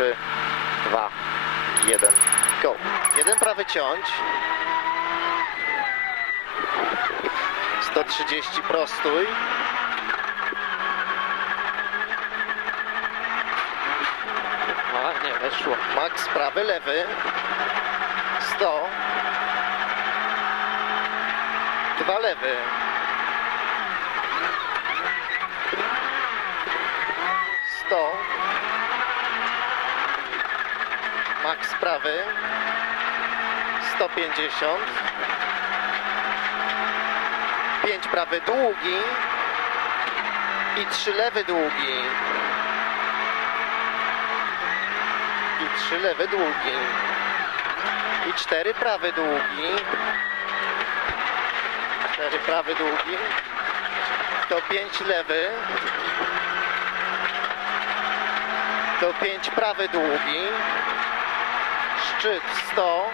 3, 2, 1, go. Jeden prawy ciąć. 130 prostój. A, nie, weszło. Max prawy, lewy. 100. Dwa lewy. Sto. Max prawy. 150. Pięć prawy długi. I trzy lewy długi. I trzy lewy długi. I cztery prawy długi. Cztery prawy długi. To pięć lewy. To pięć prawy długi. Szczyt 100.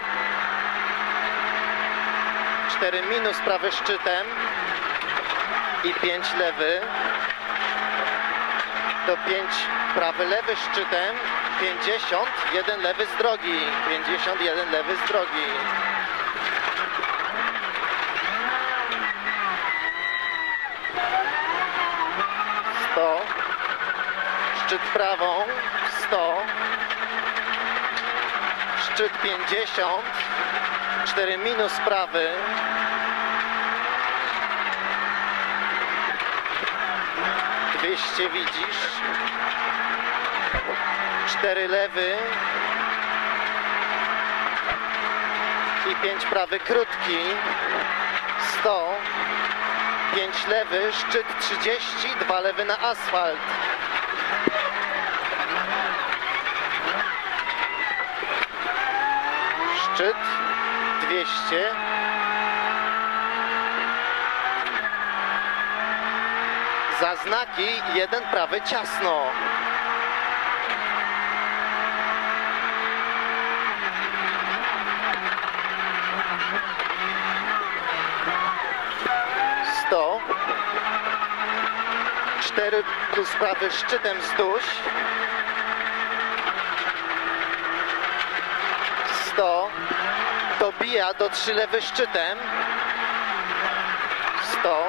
Cztery minus prawy szczytem. I pięć lewy. To pięć prawy lewy szczytem. 50, jeden lewy z drogi. 51 lewy z drogi. Sto. Szczyt prawą. 100. Szczyt 50. 4 minus prawy. Dwieście widzisz. Cztery lewy i pięć prawy krótki. 100. 5 lewy, szczyt 30, dwa lewy na asfalt. Szczyt 200. Za znaki jeden prawy ciasno. Cztery plus prawy szczytem wzdłuż. Sto. Dobija do trzy lewy szczytem. Sto.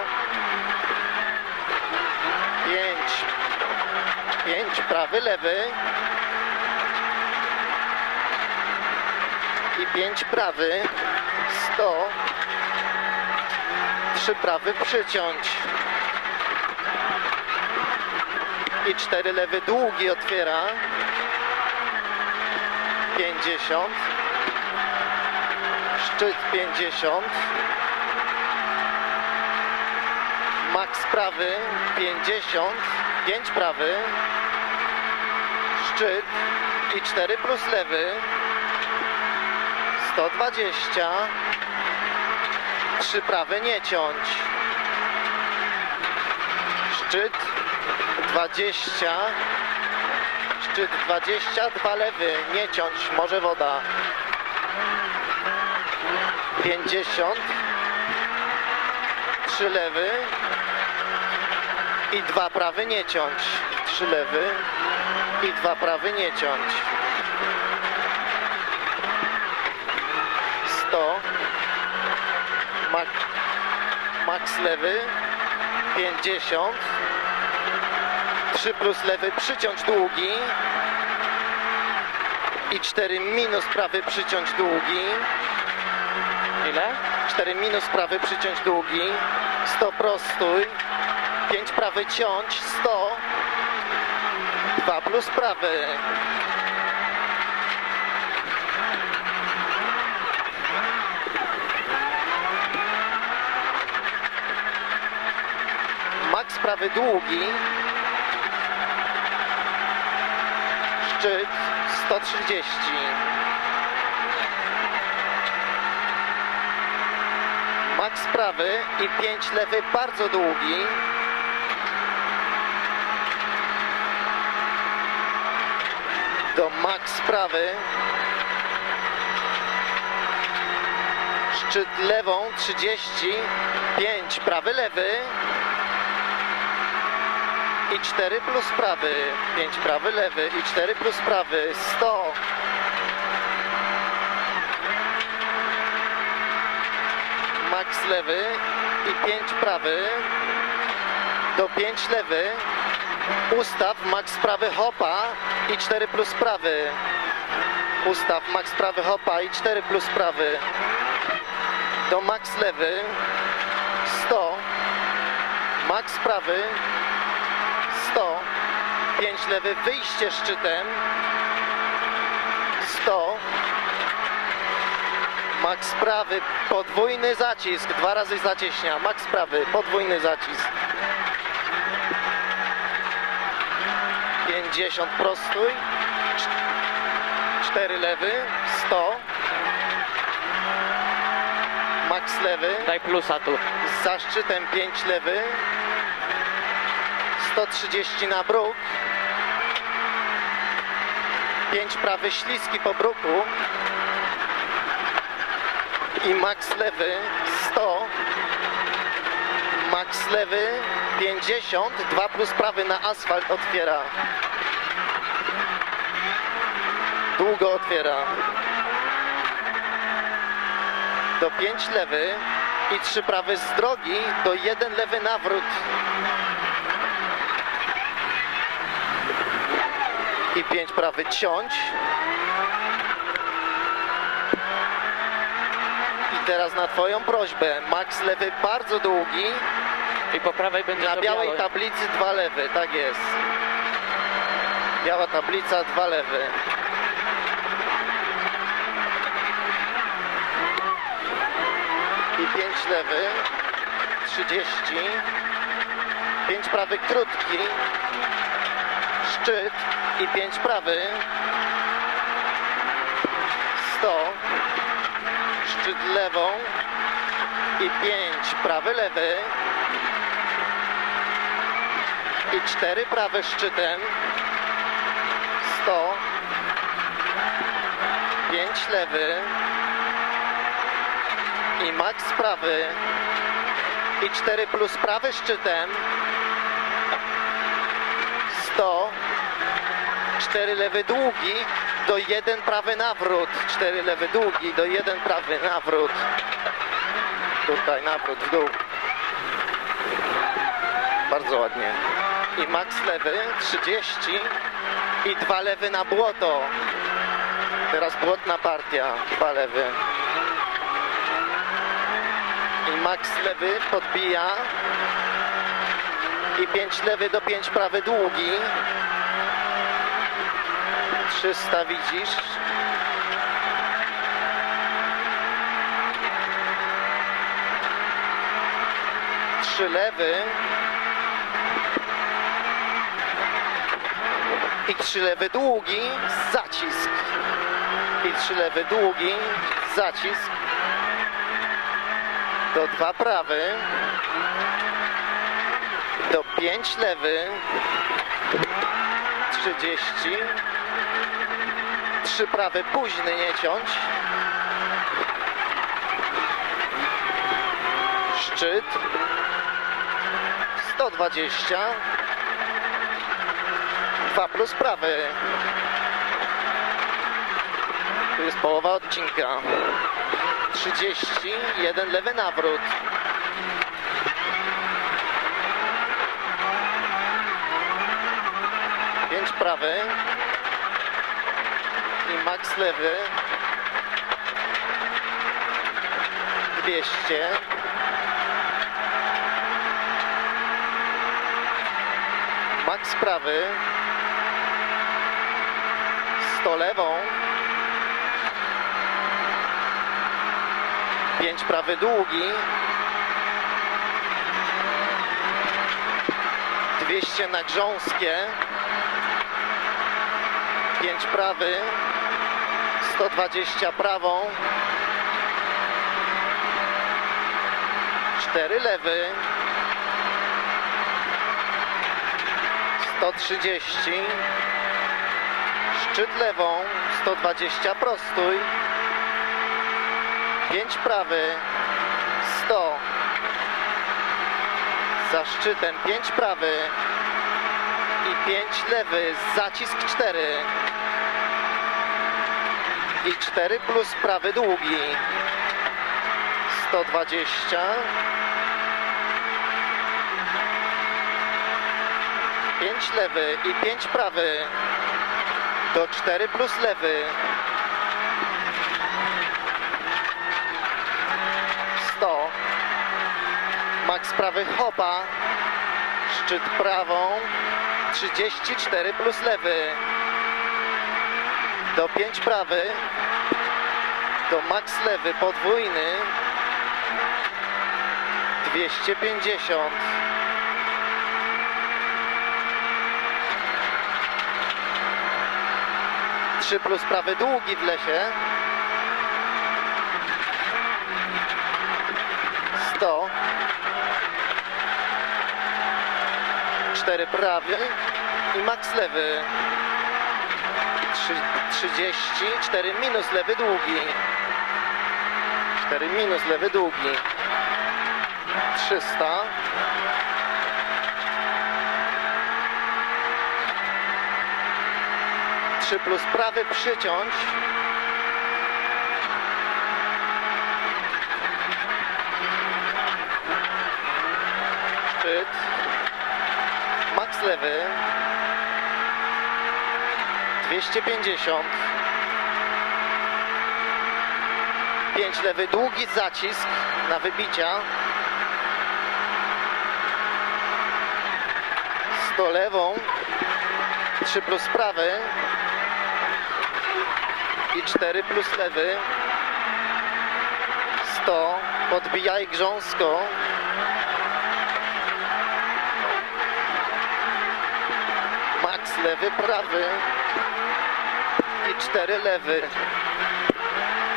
Pięć. Pięć prawy lewy. I pięć prawy. Sto. Trzy prawy przyciąć. I cztery lewy długi otwiera. 50. Szczyt 50. Max prawy 50. 5 prawy. Szczyt i 4 plus lewy. 120. 3 prawy nie ciąć. Szczyt 20. Szczyt 20, dwa lewy, nie ciąć, może woda. 50. Trzy lewy. I dwa prawy nie ciąć. Trzy lewy. I dwa prawy nie ciąć. 100. Max, max lewy. 50. 3 plus lewy przyciąć długi i 4 minus prawy przyciąć długi Ile? 4 minus prawy przyciąć długi. 100 prostój 5 prawy ciąć. 100 2 plus prawy. Max prawy długi. Szczyt 130 max prawy i 5 lewy bardzo długi. Do max prawy szczyt lewą 30 5 prawy lewy. I 4 plus prawy, 5 prawy, lewy i 4 plus prawy, 100. Max lewy i 5 prawy, do 5 lewy, ustaw, max prawy hopa i 4 plus prawy. Ustaw, max prawy hopa i 4 plus prawy. Do max lewy, 100, max prawy, 100, 5 lewy, wyjście szczytem, 100, max prawy, podwójny zacisk, dwa razy zacieśnia, max prawy, podwójny zacisk. 50 prostój, 4 lewy, 100, max lewy, Daj plusa tu. z zaszczytem 5 lewy. 130 na bruk. 5 prawy śliski po bruku i max lewy 100 max lewy 50 2 plus prawy na asfalt otwiera długo otwiera do 5 lewy i 3 prawy z drogi do 1 lewy nawrót. I 5 prawy ciąć. I teraz na Twoją prośbę, max lewy bardzo długi, I po prawej będzie na białej białej. tablicy dwa lewy, tak jest. Biała tablica, dwa lewy. I 5 lewy, 30, 5 prawy krótki, szczyt. I 5 prawy, 100, szczyt lewą i 5 prawy lewy, i 4 prawe szczytem. 100 5 lewy. I max prawy. I 4 plus prawy szczytem. 100 4 lewy długi do 1 prawy nawrót 4 lewy długi do 1 prawy nawrót tutaj nawrót w dół bardzo ładnie i max lewy 30 i dwa lewy na błoto. Teraz błotna partia, dwa lewy. I max lewy podbija. I 5 lewy do 5 prawy długi. 300 widzisz? Trzy lewy. I trzy lewy długi, zacisk. I trzy lewy długi, zacisk. Do dwa prawy. Do pięć lewy. 30 przyprawy późny nie ciąć. Szczyt. 120. 2 plus prawy. Tu jest połowa odcinka. 30, jeden lewy nawrót. Pięć prawy. Max lewy. 200. Max prawy. 100 lewą. 5 prawy długi. 200 na grząskie. 5 prawy. 120 prawą. 4 lewy. 130 szczyt lewą 120 prostój 5 prawy 100 za szczytem 5 prawy 5 lewy, zacisk 4. I 4 plus prawy długi. 120. 5 lewy i 5 prawy. Do 4 plus lewy. 100. Max prawy hopa. Szczyt prawą. 34 plus lewy. Do 5 prawy. Do max lewy podwójny. 250. Trzy plus prawy długi w lesie. 100. 4 prawy i max lewy. Trzy- 30, 4 minus lewy długi. 4 minus lewy długi. 300. Trzy plus prawy przyciąć. Szczyt. Max lewy. 250. 5 lewy, długi zacisk na wybicia. 100 lewą. 3 plus prawy. I 4 plus lewy. 100. Podbijaj grząsko. Max lewy, prawy i cztery lewy.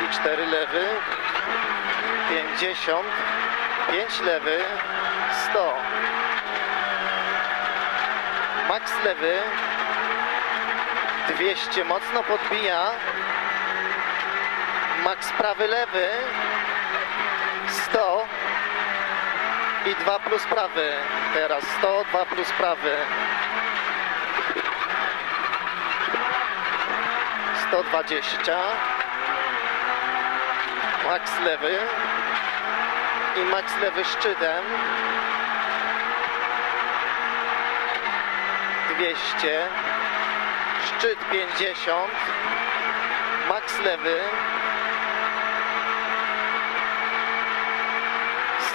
I cztery lewy. 50 5 lewy. 100 Max lewy. 200 mocno podbija. Max prawy lewy. 100 i 2 plus prawy. Teraz 100 2 plus prawy 120 max lewy. I max lewy szczytem. 200 szczyt 50 max lewy.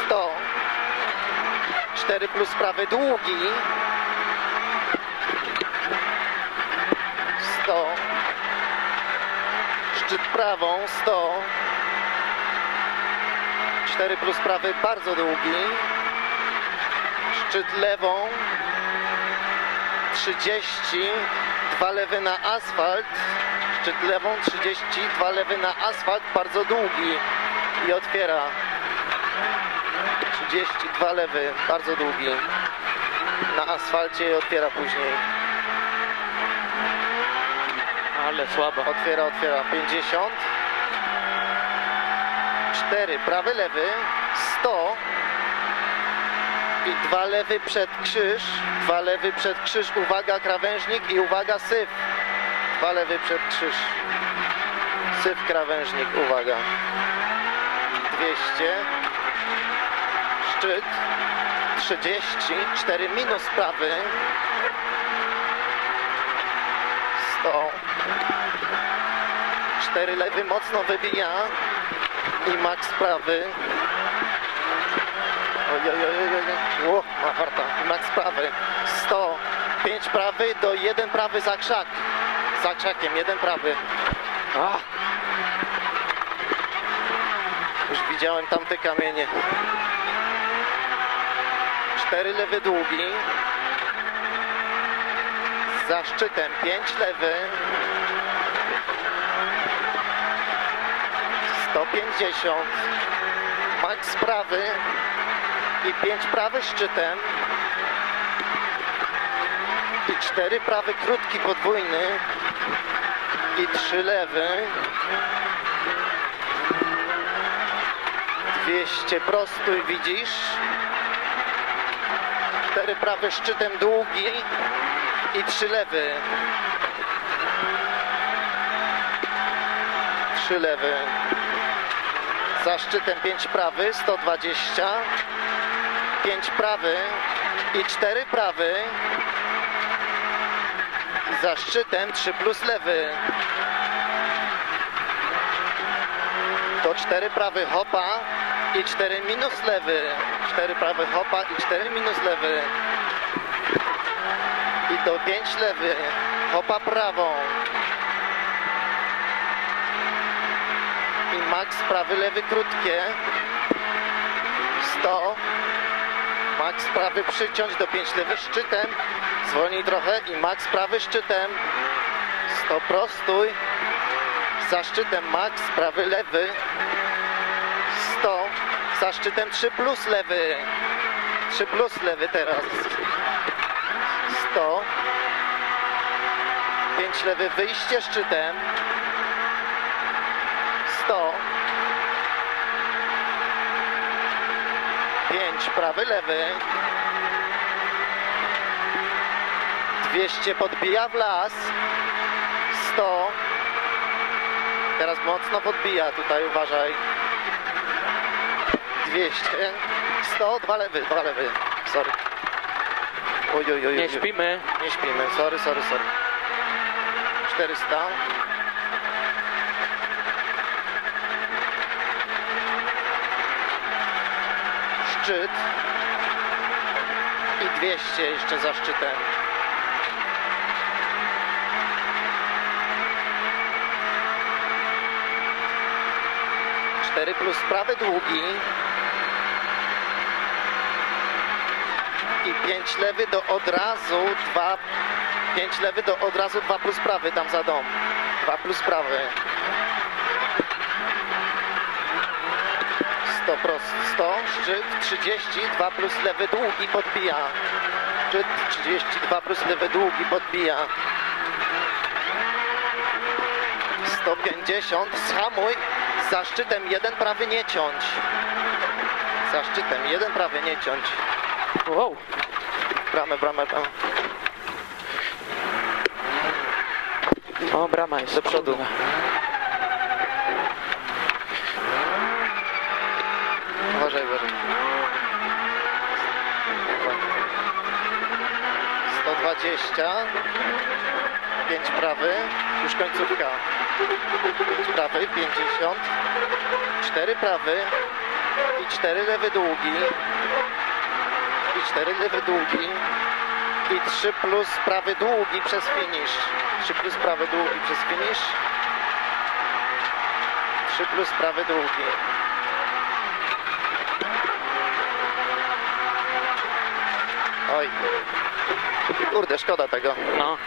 100 4 plus prawy długi. 100 szczyt prawą 100 4 plus prawy bardzo długi. Szczyt lewą. 30 2 lewy na asfalt. Szczyt lewą 30 2 lewy na asfalt bardzo długi. I otwiera. 32 lewy bardzo długi. Na asfalcie i otwiera później Ale słabo. Otwiera, otwiera. 50. 4. Prawy, lewy. 100. I dwa lewy przed krzyż. Dwa lewy przed krzyż. Uwaga, krawężnik i uwaga, syf. Dwa lewy przed krzyż. Syf, krawężnik. Uwaga. 200. Szczyt. 30. 4 minus prawy. 100. 4 lewy mocno wybija i max prawy. Oj, oj, oj, oj, oj. Ło, ma farta. Max prawy. 100. 5 prawy do 1 prawy za krzak. Za krzakiem, jeden prawy. A. Już widziałem tamte kamienie. 4 lewy długi. Za szczytem 5 lewy. 150 max prawy i 5 prawy szczytem. I 4 prawy krótki podwójny. I 3 lewy. 200 prostuj widzisz? 4 prawy szczytem długi i 3 lewy. 3 lewy. Za szczytem 5 prawy, 120. 5 prawy i 4 prawy. Za szczytem 3 plus lewy. To 4 prawy hopa i 4 minus lewy. 4 prawy hopa i 4 minus lewy. I do 5 lewy. Hopa prawą. I max prawy lewy krótkie. 100. Max prawy przyciąć do 5 lewy szczytem. Zwolnij trochę i max prawy szczytem. 100 prostój. Za szczytem max prawy lewy. 100. Za szczytem 3 plus lewy. 3 plus lewy teraz. 100. 5 lewy wyjście szczytem. 100. 5 prawy lewy. 200 podbija w las. 100. Teraz mocno podbija tutaj, uważaj. 200. 100, dwa lewy, dwa lewy. Sorry. Oj, oj, oj, Nie oj. śpimy. Nie śpimy, sorry, sorry, sorry. 400. Szczyt. I 200 jeszcze za szczytem. Cztery plus prawy długi. I 5 lewy do od razu 2 5 lewy do od razu 2 plus prawy tam za dom 2 plus prawy 100 prost 100 szczyt 30 2 plus lewy długi podbija szczyt 32 plus lewy długi podbija 150 schamuj za szczytem jeden prawy nie ciąć za szczytem jeden prawy nie ciąć Wow. Bramę, bramę, bramę. O, brama jest. Do przodu. Kurwa. Uważaj, uważaj. 120. 5 prawy. Już końcówka. 5 prawy, 50. 4 prawy. I 4 lewy długi. I 4 lewy długi. I 3 plus prawy długi przez finish. 3 plus prawy długi przez finish. 3 plus prawy długi. Oj. Kurde, szkoda tego. No.